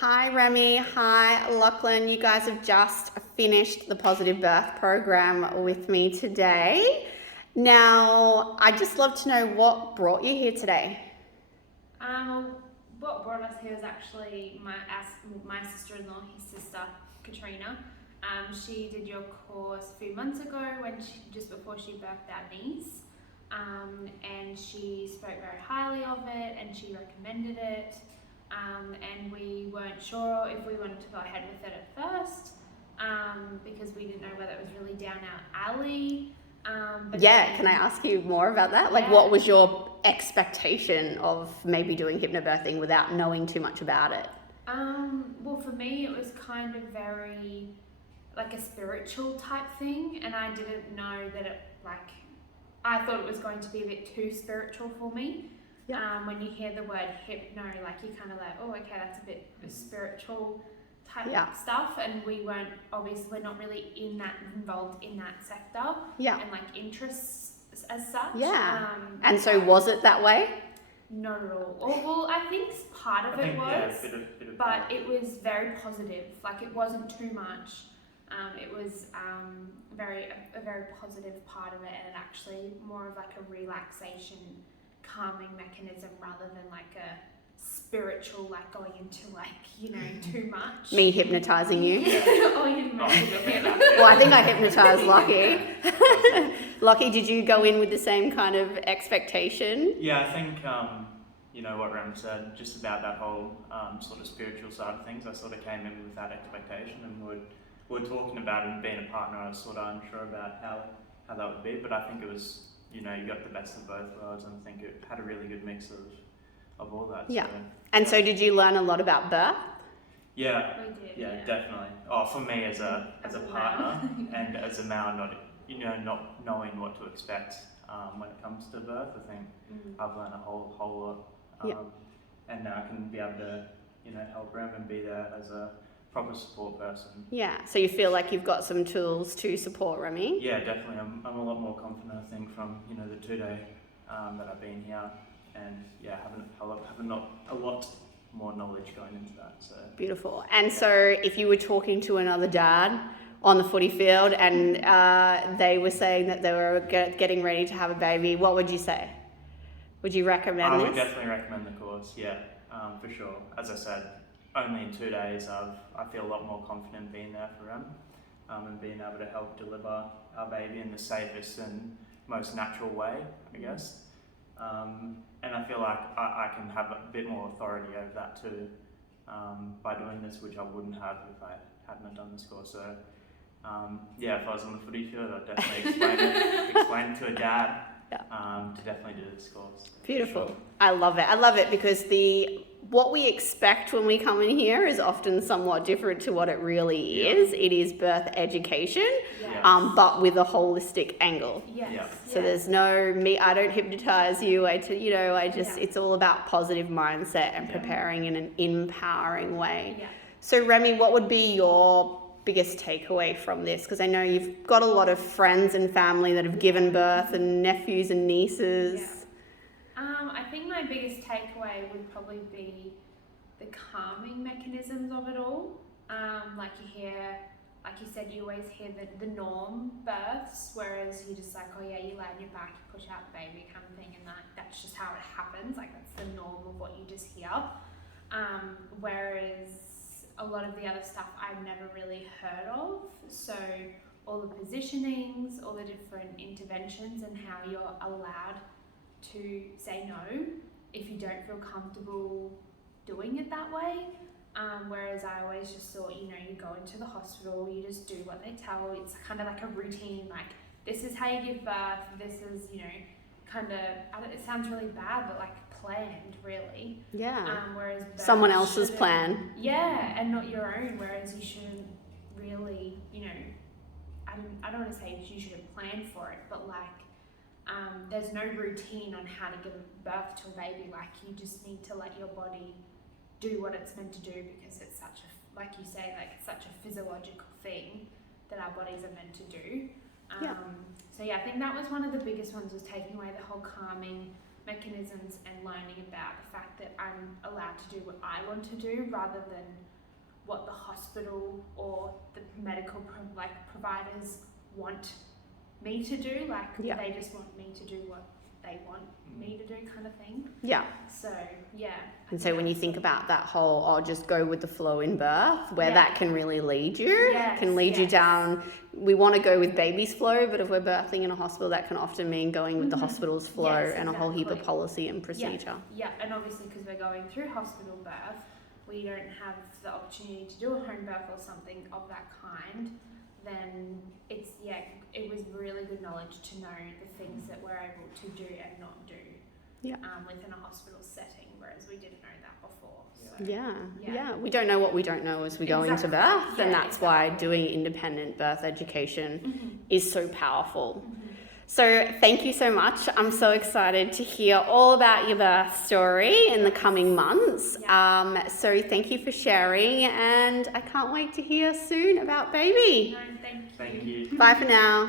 Hi Remy, hi Lachlan. You guys have just finished the Positive Birth program with me today. Now, I'd just love to know what brought you here today. What brought us here was actually my sister-in-law, his sister Katrina. She did your course a few months ago just before she birthed our niece, and she spoke very highly of it and she recommended it. And we weren't sure if we wanted to go ahead with it at first, because we didn't know whether it was really down our alley. Can I ask you more about that? Like, what was your expectation of maybe doing hypnobirthing without knowing too much about it? Well, for me, it was kind of very like a spiritual type thing, and I didn't know that I thought it was going to be a bit too spiritual for me. Yeah. When you hear the word hypno, like you kind of like, oh, okay, that's a bit spiritual type stuff, and we're not really involved in that sector, and like interests as such. And so was it that way? Not at all. Well, I think part of it was, but it was very positive. Like it wasn't too much. It was a very positive part of it, and actually more of like a relaxation, calming mechanism rather than like a spiritual, like going into too much. Me hypnotizing you? Oh, you didn't. Well, I think I hypnotized Lockie. Lockie, did you go in with the same kind of expectation? Yeah, I think, what Rem said, just about that whole sort of spiritual side of things, I sort of came in with that expectation, and we were talking about it, and being a partner, I was sort of unsure about how that would be, but I think it was, you got the best of both worlds, and I think it had a really good mix of all that. Yeah. So did you learn a lot about birth? Yeah. We did. Yeah, definitely. Oh, for me as a partner and as a male, not knowing what to expect when it comes to birth, I think I've learned a whole lot. And now I can be able to, help Rem and be there as a proper support person. Yeah, so you feel like you've got some tools to support Remy? Yeah, definitely. I'm a lot more confident, I think, from the 2 day that I've been here, and having a lot more knowledge going into that. So beautiful. And so if you were talking to another dad on the footy field and they were saying that they were getting ready to have a baby, what would you say? Would you recommend this? I would definitely recommend the course, for sure. As I said, only in 2 days I feel a lot more confident being there for Rem, and being able to help deliver our baby in the safest and most natural way, I guess. And I feel like I can have a bit more authority over that too, by doing this, which I wouldn't have if I hadn't done this course. So if I was on the footy field, I'd definitely explain it to a dad. To definitely do this course. Beautiful. Sure. I love it because what we expect when we come in here is often somewhat different to what it really is. It is birth education, but with a holistic angle. So there's no I don't hypnotize you. It's all about positive mindset and preparing in an empowering way. So Remy, what would be your biggest takeaway from this? Because I know you've got a lot of friends and family that have given birth, and nephews and nieces. I think my biggest takeaway would probably be the calming mechanisms of it all. Like you said, you always hear the norm births, whereas you're just like, oh yeah, you lay on your back, you push out the baby kind of thing, and that's just how it happens. Like that's the norm of what you just hear. Whereas a lot of the other stuff I've never really heard of. So all the positionings, all the different interventions, and how you're allowed to say no if you don't feel comfortable doing it that way. Whereas I always just thought, you go into the hospital, you just do what they tell. It's kind of like a routine, like this is how you give birth, this is, it sounds really bad, but like planned really. Whereas someone else's plan. And not your own, whereas you shouldn't really, I don't want to say you shouldn't plan for it, but there's no routine on how to give birth to a baby. Like you just need to let your body do what it's meant to do, because it's such a, like you say, like it's such a physiological thing that our bodies are meant to do. So I think that was one of the biggest ones, was taking away the whole calming mechanisms and learning about the fact that I'm allowed to do what I want to do rather than what the hospital or the medical providers want me to do. Like Yeah. they just want me to do what they want me to do, kind of thing. Yeah. So yeah. And so when you think about that whole, just go with the flow in birth, where that can really lead you, can lead you down. We want to go with baby's flow, but if we're birthing in a hospital, that can often mean going with the hospital's flow and a whole heap of policy and procedure. Yeah, and obviously because we're going through hospital birth, we don't have the opportunity to do a home birth or something of that kind. Then it was really good knowledge to know the things that we're able to do and not do within a hospital setting, whereas we didn't know that before. So, Yeah. We don't know what we don't know as we go into birth, and that's why doing independent birth education is so powerful. So thank you so much. I'm so excited to hear all about your birth story in the coming months. So thank you for sharing, and I can't wait to hear soon about baby. No, thank you. Thank you. Bye for now.